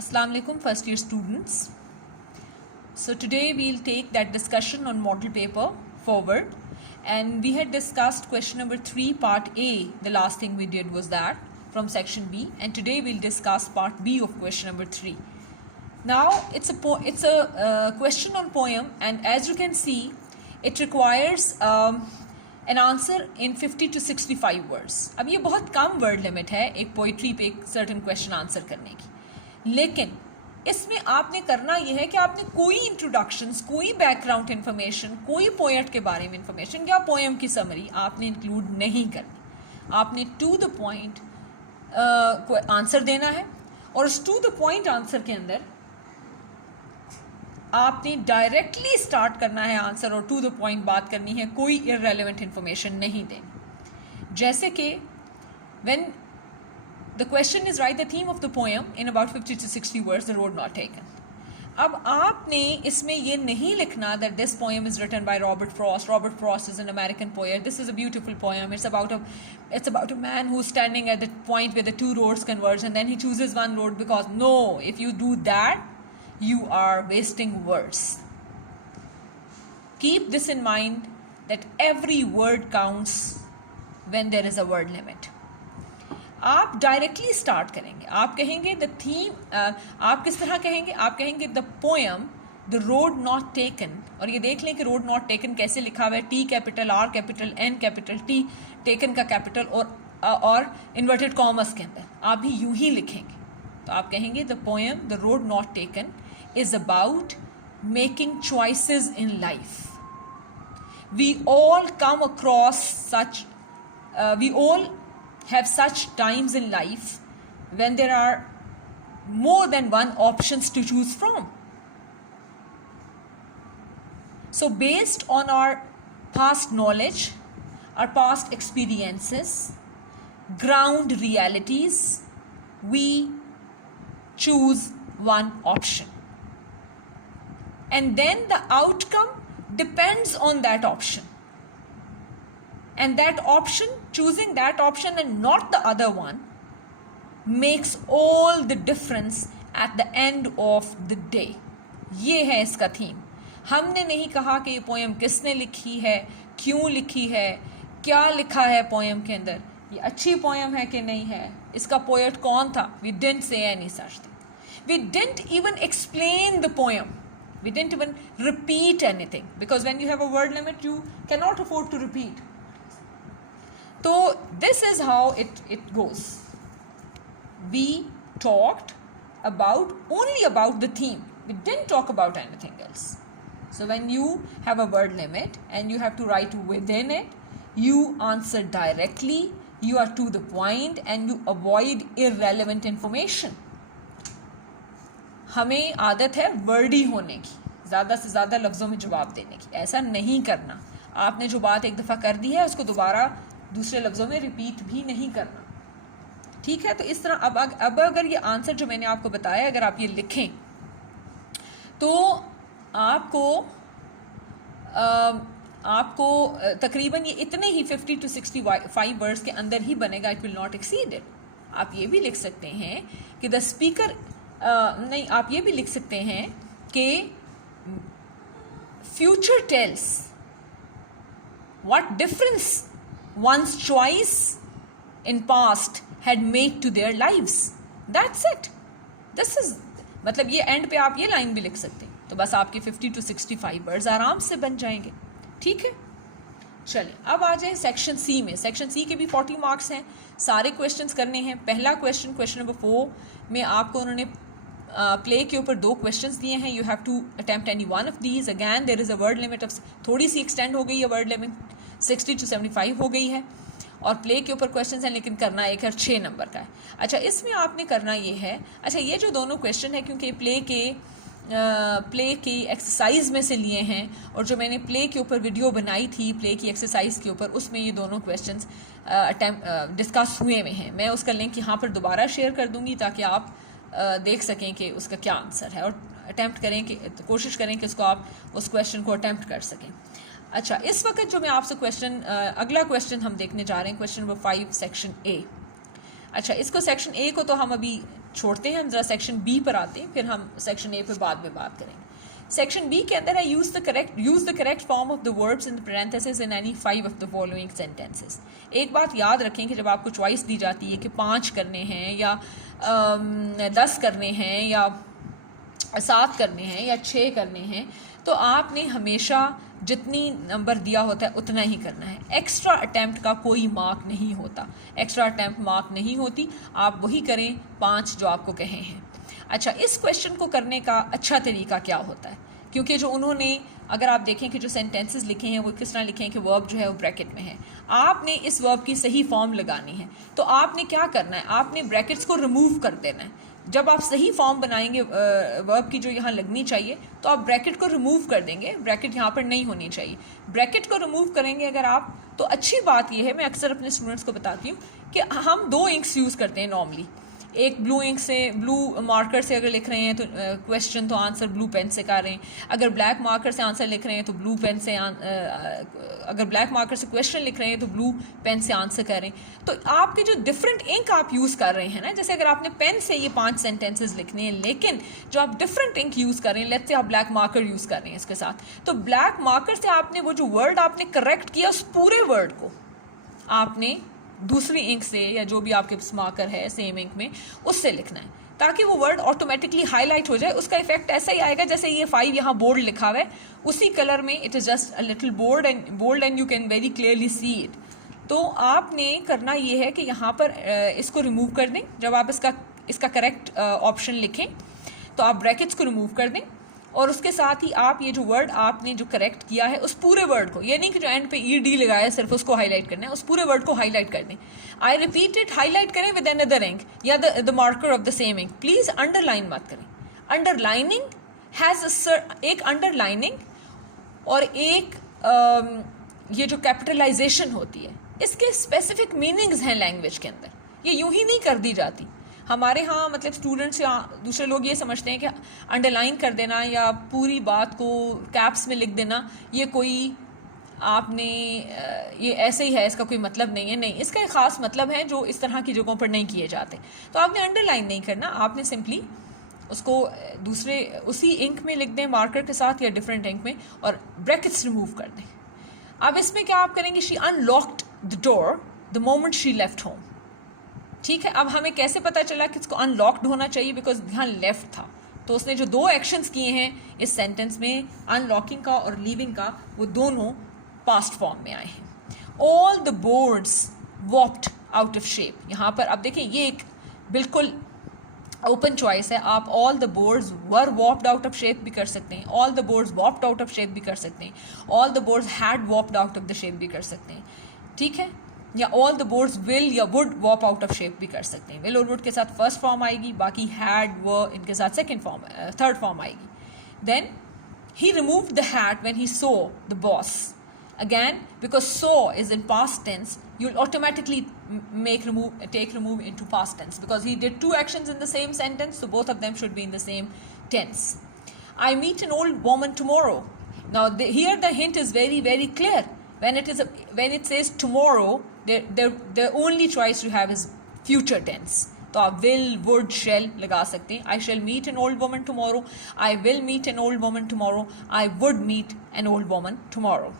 Assalamu alaikum first year students. So today we'll take that discussion on model paper forward, and we had discussed question number 3 part A. The last thing we did was that from section B, and today we'll discuss part B of question number 3. Now it's a question on poem, and as you can see it requires an answer in 50 to 65 words. अब ये बहुत कम word limit है एक poetry पे एक certain question answer करने की, लेकिन इसमें आपने करना यह है कि आपने कोई इंट्रोडक्शंस, कोई बैकग्राउंड इन्फॉर्मेशन, कोई पोएट के बारे में इन्फॉर्मेशन या पोएम की समरी आपने इंक्लूड नहीं करनी. आपने टू द पॉइंट आंसर देना है, और उस टू द पॉइंट आंसर के अंदर आपने डायरेक्टली स्टार्ट करना है आंसर, और टू द पॉइंट बात करनी है, कोई इररेलेवेंट इन्फॉर्मेशन नहीं देनी. जैसे कि when the question is write the theme of the poem in about 50 to 60 words, the road not taken. अब आपने इसमें ये नहीं लिखना that this poem is written by Robert Frost. Robert Frost is an American poet. This is a beautiful poem. It's about a man who's standing at the point where the two roads converge, and then he chooses one road, because no, if you do that, you are wasting words. Keep this in mind that every word counts when there is a word limit. आप directly start करेंगे, आप कहेंगे the theme. आप किस तरह कहेंगे? आप कहेंगे the poem the road not taken, और ये देख लें कि रोड नॉट टेकन कैसे लिखा हुआ है, T capital, R capital, N capital, T taken का कैपिटल और इन्वर्टेड कॉमर्स के अंदर. आप भी यूं ही लिखेंगे. तो आप कहेंगे the poem the road not taken is about making choices in life. We all come across such, we all have such times in life when there are more than one options to choose from. So based on our past knowledge, our past experiences, ground realities, we choose one option, and then the outcome depends on that option. And that option, choosing that option and not the other one, makes all the difference at the end of the day. ये है इसका theme. हमने नहीं कहा कि ये poem किसने लिखी है, क्यों लिखी है, क्या लिखा है पोएम के अंदर, ये अच्छी पोएम है कि नहीं है, इसका पोएट कौन था. We didn't say any such thing. We didn't even explain the poem. We didn't even repeat anything, because when you have a word limit, you cannot afford to repeat. So this is how it goes. We talked only about the theme. We didn't talk about anything else. So when you have a word limit and you have to write within it, you answer directly, you are to the point, and you avoid irrelevant information. हमें आदत है Verde होने की, ज़्यादा से ज़्यादा लफ्ज़ों में जवाब देने की. ऐसा नहीं करना. आपने जो बात एक दफ़ा कर दी है उसको दोबारा दूसरे लफ्ज़ों में रिपीट भी नहीं करना. ठीक है? तो इस तरह अब अगर ये आंसर जो मैंने आपको बताया, अगर आप ये लिखें तो आपको तकरीबन ये इतने ही 50 to 65 वर्ड्स के अंदर ही बनेगा. It will not exceed it. आप ये भी लिख सकते हैं कि द स्पीकर नहीं, आप ये भी लिख सकते हैं कि future tells what difference one's choice in past had made to their lives. That's it. This is, मतलब ये एंड पे आप ये लाइन भी लिख सकते हैं. तो बस आपके 50 to 65 वर्ड्स आराम से बन जाएंगे. ठीक है? चलिए अब आ जाए सेक्शन सी में. सेक्शन सी के भी 40 मार्क्स हैं. सारे क्वेश्चंस करने हैं. पहला क्वेश्चन नंबर 4 में आपको उन्होंने प्ले के ऊपर 2 क्वेश्चंस दिए हैं. You have to attempt any one of these. Again there is a word limit of, थोड़ी सी एक्सटेंड हो गई है वर्ड लिमिट, 60 to 75 हो गई है, और प्ले के ऊपर क्वेश्चंस हैं, लेकिन करना एक 6 नंबर का है. अच्छा, इसमें आपने करना ये है, अच्छा ये जो दोनों क्वेश्चन है क्योंकि प्ले के एक्सरसाइज में से लिए हैं, और जो मैंने प्ले के ऊपर वीडियो बनाई थी प्ले की एक्सरसाइज के ऊपर, उसमें ये दोनों क्वेश्चंस डिस्कस हुए हुए हैं. मैं उसका लिंक यहाँ पर दोबारा शेयर कर दूँगी ताकि आप देख सकें कि उसका क्या आंसर है, और अटैम्प्ट करें कि कोशिश करें कि उसको आप उस क्वेश्चन को अटैम्प्ट कर सकें. अच्छा, इस वक्त जो मैं आपसे अगला क्वेश्चन हम देखने जा रहे हैं, क्वेश्चन नंबर 5 सेक्शन ए. अच्छा, इसको सेक्शन ए को तो हम अभी छोड़ते हैं, हम जरा सेक्शन बी पर आते हैं, फिर हम सेक्शन ए पर बाद में बात करेंगे। सेक्शन बी के अंदर है use the correct form of the verbs in the parenthesis in any 5 of the following sentences. एक बात याद रखें कि जब आपको चॉइस दी जाती है कि 5 करने हैं या 10 करने हैं या 7 करने हैं या 6 करने हैं, तो आपने हमेशा जितनी नंबर दिया होता है उतना ही करना है। एक्स्ट्रा अटैम्प्ट का कोई मार्क नहीं होता, एक्स्ट्रा अटैम्प्ट मार्क नहीं होती, आप वही करें 5 जो आपको कहे हैं। अच्छा, इस क्वेश्चन को करने का अच्छा तरीका क्या होता है, क्योंकि जो उन्होंने, अगर आप देखें कि जो सेंटेंसेस लिखे हैं वो किस तरह लिखे हैं कि वर्ब जो है वो ब्रैकेट में है, आपने इस वर्ब की सही फॉर्म लगानी है, तो आपने क्या करना है, आपने ब्रैकेट्स को रिमूव कर देना है। जब आप सही फॉर्म बनाएंगे वर्ब की जो यहाँ लगनी चाहिए, तो आप ब्रैकेट को रिमूव कर देंगे, ब्रैकेट यहाँ पर नहीं होनी चाहिए। ब्रैकेट को रिमूव करेंगे अगर आप, तो अच्छी बात यह है, मैं अक्सर अपने स्टूडेंट्स को बताती हूँ कि हम 2 इंक्स यूज़ करते हैं नॉर्मली। एक ब्लू इंक से, ब्लू मार्कर से अगर लिख रहे हैं तो क्वेश्चन तो आंसर ब्लू पेन से कर रहे हैं, अगर ब्लैक मार्कर से आंसर लिख रहे हैं तो ब्लू पेन से, अगर ब्लैक मार्कर से क्वेश्चन लिख रहे हैं तो ब्लू पेन से आंसर कर रहे हैं। तो आपके जो डिफरेंट इंक आप यूज़ कर रहे हैं ना, जैसे अगर आपने पेन से ये 5 सेंटेंसेस लिखने हैं, लेकिन जो आप डिफरेंट इंक यूज़ कर रहे हैं, लेट्स से आप ब्लैक मार्कर यूज़ कर रहे हैं इसके साथ, तो ब्लैक मार्कर से आपने वो जो वर्ड आपने करेक्ट किया उस पूरे वर्ड को आपने दूसरी इंक से या जो भी आपके पास मार्कर है सेम इंक में, उससे लिखना है, ताकि वो वर्ड ऑटोमेटिकली हाईलाइट हो जाए। उसका इफेक्ट ऐसा ही आएगा जैसे ये 5 यहाँ बोल्ड लिखा हुआ है, उसी कलर में it is just a little bold and you can very clearly see it. तो आपने करना ये है कि यहाँ पर इसको रिमूव कर दें। जब आप इसका करेक्ट ऑप्शन लिखें तो आप ब्रैकेट्स को रिमूव कर दें, और उसके साथ ही आप ये जो वर्ड आपने जो करेक्ट किया है उस पूरे वर्ड को, ये नहीं कि जो एंड पे ई डी लगाया है सिर्फ उसको हाईलाइट करना है, उस पूरे वर्ड को हाईलाइट कर दें। आई रिपीट इट, हाईलाइट करें विद अनदर इंक या the marker of the same ink. Please underline मत करें। अंडरलाइनिंग हैज एक अंडरलाइनिंग और एक ये जो कैपिटलाइजेशन होती है, इसके स्पेसिफिक मीनिंग्स हैं लैंग्वेज के अंदर, ये यूं ही नहीं कर दी जाती। हमारे यहाँ मतलब स्टूडेंट्स या दूसरे लोग ये समझते हैं कि अंडरलाइन कर देना या पूरी बात को कैप्स में लिख देना, ये कोई आपने ये ऐसे ही है, इसका कोई मतलब नहीं है। नहीं, इसका एक ख़ास मतलब है जो इस तरह की जगहों पर नहीं किए जाते। तो आपने अंडरलाइन नहीं करना, आपने सिंपली उसको दूसरे उसी इंक में लिख दें मार्कर के साथ या डिफरेंट इंक में, और ब्रैकेट्स रिमूव कर दें। अब इसमें क्या आप करेंगे, she unlocked the door the moment she left home. ठीक है, अब हमें कैसे पता चला कि इसको अनलॉक्ड होना चाहिए, बिकॉज यहाँ लेफ्ट था, तो उसने जो 2 एक्शंस किए हैं इस सेंटेंस में, अनलॉकिंग का और लीविंग का, वो दोनों पास्ट फॉर्म में आए हैं। All the boards warped out of shape. यहाँ पर अब देखें, ये एक बिल्कुल ओपन चॉइस है, आप all the boards were warped out of shape भी कर सकते हैं, all the boards warped out of shape भी कर सकते हैं, all the boards had warped out of the shape भी कर सकते हैं। ठीक है, या ऑल द बोर्ड्स विल या वुड वॉप आउट ऑफ शेप भी कर सकते हैं। विल और वुड के साथ फर्स्ट फॉर्म आएगी, बाकी हैड व इनके साथ सेकंड फॉर्म, थर्ड फॉर्म आएगी। Then he removed the hat when he saw the boss. Again because saw is in past tense, you'll automatically take remove into past tense because he did 2 actions in the same sentence, so both of them should be in the same tense. I meet an old woman tomorrow. Now here the hint is very very clear. When it says tomorrow, the only choice you have is future tense. तो आप will, would, shall लगा सकते हैं। I shall meet an old woman tomorrow. I will meet an old woman tomorrow. I would meet an old woman tomorrow.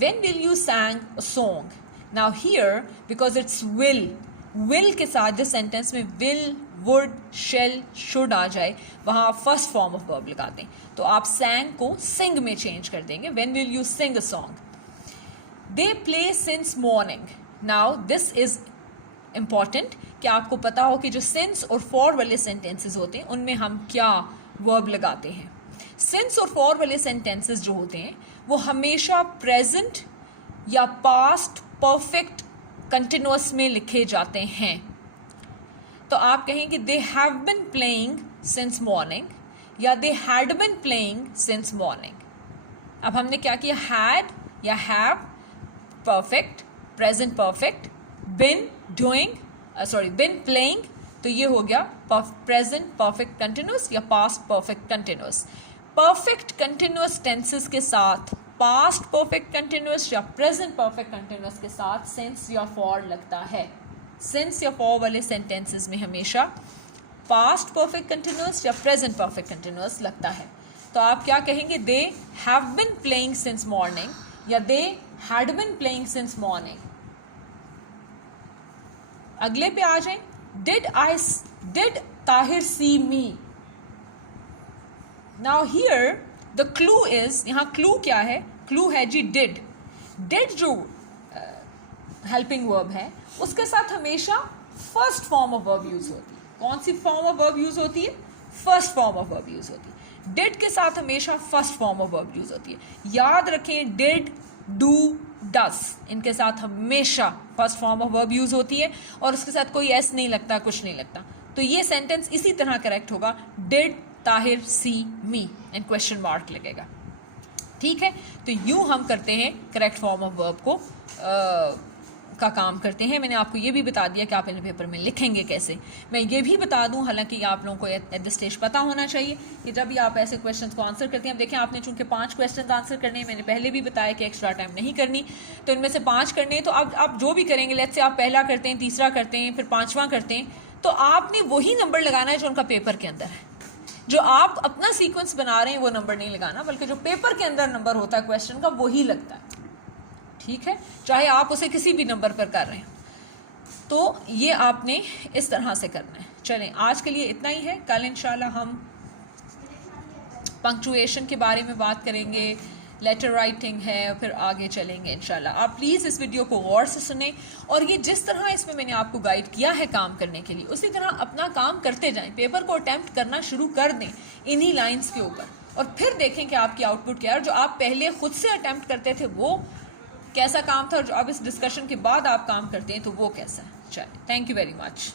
When will you sang a song? Now here, because it's will के साथ जिस sentence में will, would, shall, should आ जाए, वहाँ आप first form of verb लगाते हैं, तो आप sang को sing में चेंज कर देंगे। When will you sing a song? They play since morning. Now this is important कि आपको पता हो कि जो since और for वाले सेंटेंसेस होते हैं उनमें हम क्या वर्ब लगाते हैं। since और for वाले सेंटेंसेस जो होते हैं वो हमेशा प्रेजेंट या पास्ट परफेक्ट कंटिन्यूअस में लिखे जाते हैं। तो आप कहेंगे they have been playing since morning या they had been playing since morning. अब हमने क्या किया, हैड या have perfect, present perfect, been doing been playing, तो ये हो गया प्रेजेंट परफेक्ट कंटिन्यूअस या past perfect continuous. Perfect continuous tenses के साथ पास्ट परफेक्ट कंटिन्यूअस या प्रेजेंट परफेक्ट कंटिन्यूअस के साथ सिंस या फॉर लगता है। सिंस या फॉर वाले सेंटेंसेस में हमेशा पास्ट परफेक्ट कंटिन्यूअस या प्रेजेंट परफेक्ट कंटिन्यूअस लगता है। तो आप क्या कहेंगे, they have been playing since morning या they had been playing since morning. अगले पे आ जाए, did Tahir see me. Now here the clue is, यहां क्लू क्या है, क्लू है जी डिड। डिड जो हेल्पिंग वर्ब है उसके साथ हमेशा first form of verb use होती है। कौन सी फॉर्म ऑफ वर्ब यूज होती है, first form of verb use होती है। डिड के साथ हमेशा first form of verb use होती है। याद रखें, डिड, डू, डस, इनके साथ हमेशा first form of verb use होती है और उसके साथ कोई एस नहीं लगता, कुछ नहीं लगता। तो ये सेंटेंस इसी तरह करेक्ट होगा, did Tahir see me and question mark लगेगा। ठीक है, तो यूं हम करते हैं करेक्ट फॉर्म ऑफ वर्ब को का काम करते हैं। मैंने आपको ये भी बता दिया कि आप इन पेपर में लिखेंगे कैसे। मैं ये भी बता दूं, हालांकि आप लोगों को एट द स्टेज पता होना चाहिए कि जब भी आप ऐसे क्वेश्चंस को आंसर करते हैं, अब देखें आपने चूंकि 5 क्वेश्चंस आंसर करने हैं, मैंने पहले भी बताया कि एक्स्ट्रा टाइम नहीं करनी, तो इनमें से 5 करने हैं। तो अब आप जो भी करेंगे, लेट्स से आप पहला करते हैं, तीसरा करते हैं, फिर 5वां करते हैं, तो आपने वही नंबर लगाना है जो उनका पेपर के अंदर है। जो आप अपना सीक्वेंस बना रहे हैं वो नंबर नहीं लगाना, बल्कि जो पेपर के अंदर नंबर होता है क्वेश्चन का वही लगता है। ठीक है, चाहे आप उसे किसी भी नंबर पर कर रहे हैं। तो ये आपने इस तरह से करना है। चलें, आज के लिए इतना ही है। कल इंशाल्लाह हम पंक्चुएशन के बारे में बात करेंगे, लेटर राइटिंग है, फिर आगे चलेंगे इंशाल्लाह। आप प्लीज़ इस वीडियो को गौर से सुने और ये जिस तरह इसमें मैंने आपको गाइड किया है काम करने के लिए, उसी तरह अपना काम करते जाएं। पेपर को अटैम्प्ट करना शुरू कर दें इन्हीं लाइंस के ऊपर और फिर देखें कि आपकी आउटपुट क्या है। और जो आप पहले खुद से अटैम्प्ट करते थे वो कैसा काम था और जो अब इस डिस्कशन के बाद आप काम करते हैं तो वो कैसा है। चलिए, थैंक यू वेरी मच।